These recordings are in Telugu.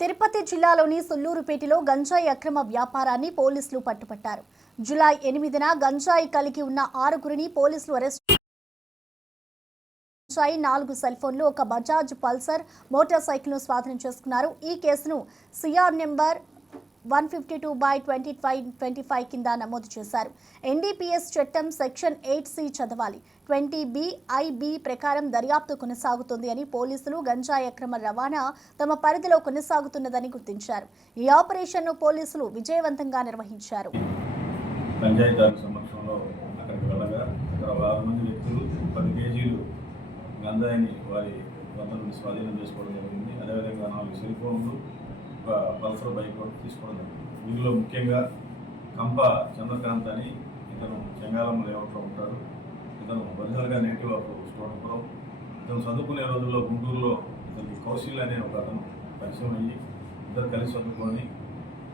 తిరుపతి జిల్లాలోని సుల్లూరుపేటలో గంజాయి అక్రమ వ్యాపారాన్ని పోలీసులు పట్టుపట్టారు. జులై ఎనిమిదిన గంజాయి కలిగి ఉన్న ఆరుగురిని పోలీసులు అరెస్ట్ గంజాయి నాలుగు సెల్ ఫోన్లు ఒక బజాజ్ పల్సర్ మోటార్ సైకిల్ను స్వాధీనం చేసుకున్నారు. ఈ కేసును CR number one fifty two by twenty five twenty five కింద నమోదు చేశారు. ఎన్డీపీఎస్ చట్టం సెక్షన్ ఎయిట్ సి చదవాలి. ట్వంటీ బి ఐబి ప్రకారం దర్యాప్తు కొనసాగుతుంది అని పోలీసులు గంజాయి అక్రమ రవాణా తమ పరిధిలో కొనసాగుతున్నదని గుర్తించారు. ఈ ఆపరేషన్ను పోలీసులు విజయవంతంగా నిర్వహించారు. గంజాయిని వారి స్వాధీనం చేసుకోవడం జరిగింది. అదేవిధంగా నాలుగు సెల్ ఫోన్లు పల్సర్ బైక్ కూడా తీసుకోవడం జరిగింది. వీరిలో ముఖ్యంగా కంప చంద్రకాంత్ అని ఇతను చెంగాలమ్మ లేఅవుట్లో ఉంటాడు ఇతను ఒరిజినల్గా నేటివ్ ఆఫ్ ఇతను చదువుకునే రోజుల్లో గుంటూరులో ఇతనికి కౌశల్ అనే ఒక అతను పరిచయం అయ్యి ఇద్దరు కలిసి చదువుకొని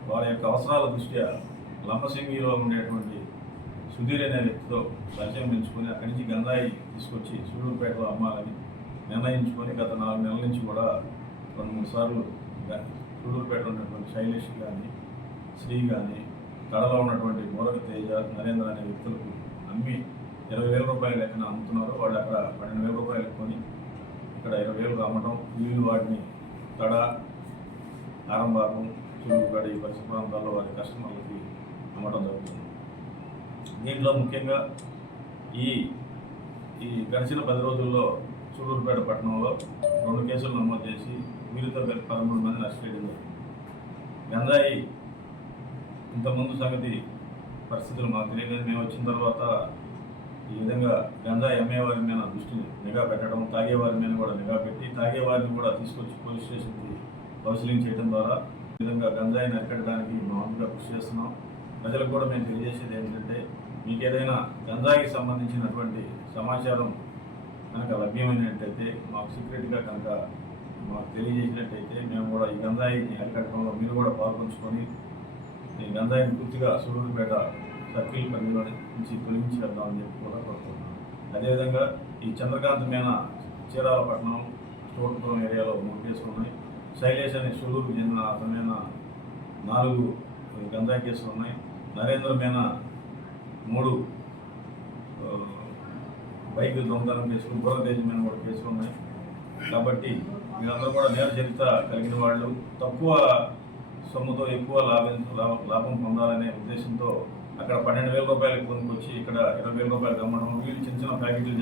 వారి యొక్క అవసరాల దృష్ట్యా లంబసింగిలో ఉండేటువంటి సుధీర్ అనే వ్యక్తితో పరిచయం పెంచుకొని అక్కడి నుంచి గంజాయి తీసుకొచ్చి సూళ్ళూరుపేటలో అమ్మాలని నిర్ణయించుకొని గత నాలుగు నెలల నుంచి కూడా రెండు మూడు సార్లు గ- సూళ్ళూరుపేట ఉన్నటువంటి శైలేష్ కానీ శ్రీ కానీ కడలో ఉన్నటువంటి మూలక తేజ నరేంద్ర అనే వ్యక్తులకు అమ్మి ఇరవై వేల రూపాయల లెక్కన అమ్ముతున్నారు వాళ్ళు అక్కడ పన్నెండు వేల రూపాయలు కొని ఇక్కడ ఇరవై వేలు అమ్మటం వీళ్ళు వాటిని తడ ఆరంభాకం చురుకుగడ ఈ పరిసర ప్రాంతాల్లో వారి కస్టమర్లకి అమ్మటం జరుగుతుంది. దీంట్లో ముఖ్యంగా ఈ ఈ గడిచిన పది రోజుల్లో సూళ్ళూరుపేట పట్టణంలో రెండు కేసులు నమోదు చేసి వీరితో కలిపి పదమూడు మందిని అరెస్ట్ చేయడం జరిగింది. గంజాయి ఇంతకుముందు సంగతి పరిస్థితులు మాకు తెలియలేదు. మేము వచ్చిన తర్వాత ఈ విధంగా గంజాయి అమ్మేవారి మీద దృష్టి నిఘా పెట్టడం తాగేవారి మీద కూడా నిఘా పెట్టి తాగేవారిని కూడా తీసుకొచ్చి పోలీస్ స్టేషన్కి కౌన్సిలింగ్ చేయడం ద్వారా ఈ విధంగా గంజాయిని అరికట్టడానికి మామూలుగా కృషి చేస్తున్నాం. ప్రజలకు కూడా మేము తెలియజేసేది ఏంటంటే మీకు ఏదైనా గంజాయికి సంబంధించినటువంటి సమాచారం లభ్యమైనట్టయితే మాకు సీక్రెట్గా కనుక మాకు తెలియజేసినట్టయితే మేము కూడా ఈ గంజాయిని అరికట్టడంలో మీరు కూడా పాల్పంచుకొని ఈ గంజాయిని పూర్తిగా సూళ్ళూరుపేట సర్కిల్ పరిధిలో నుంచి తొలగించేద్దామని చెప్పి కూడా కోరుకుంటున్నాం. అదేవిధంగా ఈ చంద్రకాంత్ మీద చీరాలపట్నం స్టోర్పురం ఏరియాలో మూడు కేసులు ఉన్నాయి శైలేష్ అనే సూళ్ళూరుకు చెందిన అతని నాలుగు గంజాయి కేసులు ఉన్నాయి. నరేంద్ర మీద మూడు బైక్ దొంగతనం కేసులు గృహదేశమైన మీద కూడా కేసులు ఉన్నాయి. కాబట్టి వీళ్ళందరూ కూడా నేర చరిత్ర కలిగిన వాళ్ళు. తక్కువ సొమ్ముతో ఎక్కువ లాభం లాభం- పొందాలనే ఉద్దేశంతో అక్కడ పన్నెండు వేల రూపాయలకు కొనుక్కొచ్చి ఇక్కడ ఇరవై వేల రూపాయలు కమ్మడం వీళ్ళు చిన్న చిన్న ప్యాకెట్లు